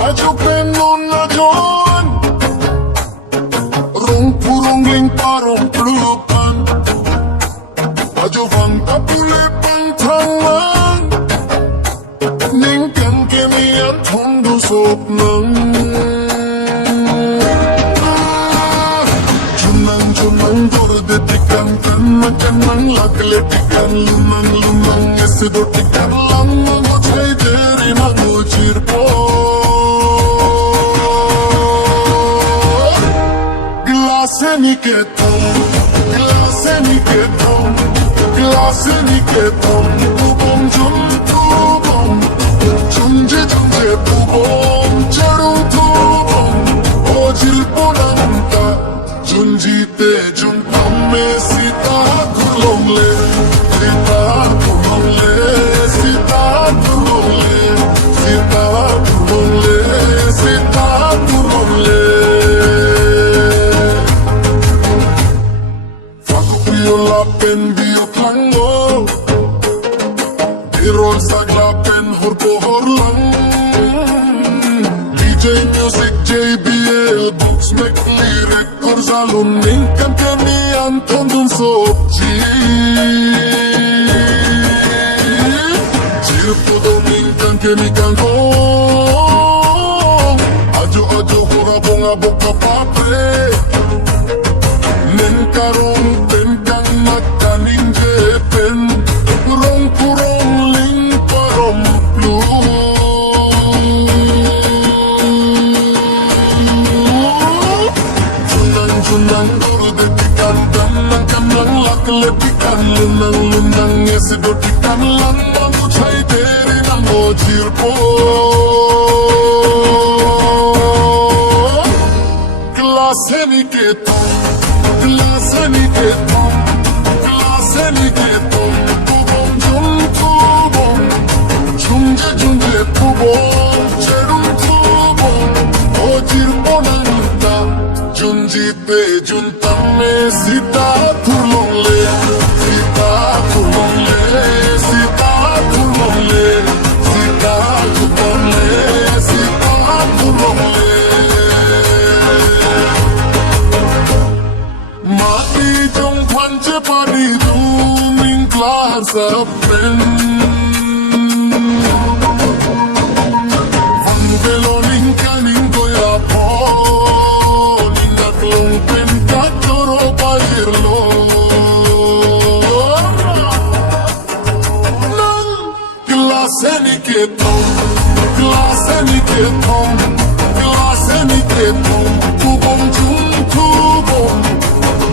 Ajo pengon ajon Rong purong ling parong pelukan Ajo vangka pule pangtangan Ningkan kemian thongdu sopnang Junang junang dorde tikan Kanang kanang lakle tikan Lunang lunang esido tikan Lamang ochai deri mangu chirpo Glase Niketon, Tubong Jun Tubong, Junje Junje Tubong, Charung Tubong, Ojil Ponanta, Junjite Juntamme Sita Kulongle, Sita Kulongle, Sita Kulongle, Sita Kulongle, Sita Kulongle. Lapen bio tango Dirol sag lapen horko horlang DJ Music JBL Books Mekli Records alun Ningkan kami anton dun sopji Cirto do ningkan kami kangkong Ajo ajo hora bonga boka papre Nenkarong tentang makanin jepen Kurong kurong ling parong plu Junang junang durde tikan Danang kanang lakletikan Lunang lunang esido tikan Lamang uchai deri nang ojirpo Glase Niketon Glase Niketon, Glase Niketon, Tubong Jun Tubong, Junje Junje Tubong, Cherum Tubong, Ojir Ponanta, Junjite Juntamme Sita Kulongle, Sita Kulongle, Sita Kulongle, Sita Kulongle, Sita Kulongle. Mati jong panche padi duming glass of pen Vangeloning kaning goya po Ningatlong pen katoro pairlo Nang glase Niketon, glase Niketon, glase Niketon Tubong jun tubong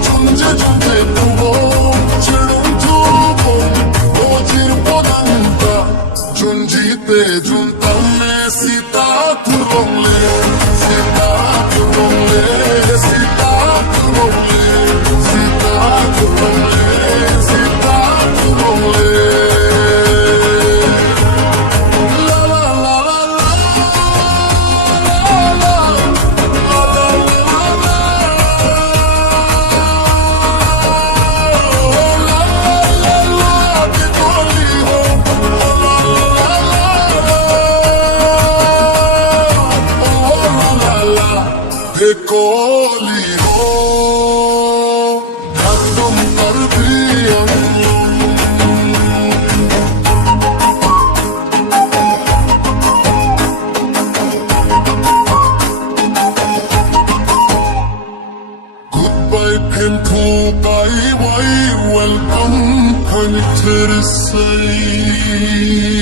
Junje junje tubong, Cherum tubong, Ojir ponanta, Junjite juntamme Sita Kulongle, Sita Kulongle, Sita Kulongle, Sita Kulongle, Sita Kulongle. La la la la la, la la la la la. Koli ho, dum karbiyam. Goodbye, Pinto, bye bye, welcome, Panitere say.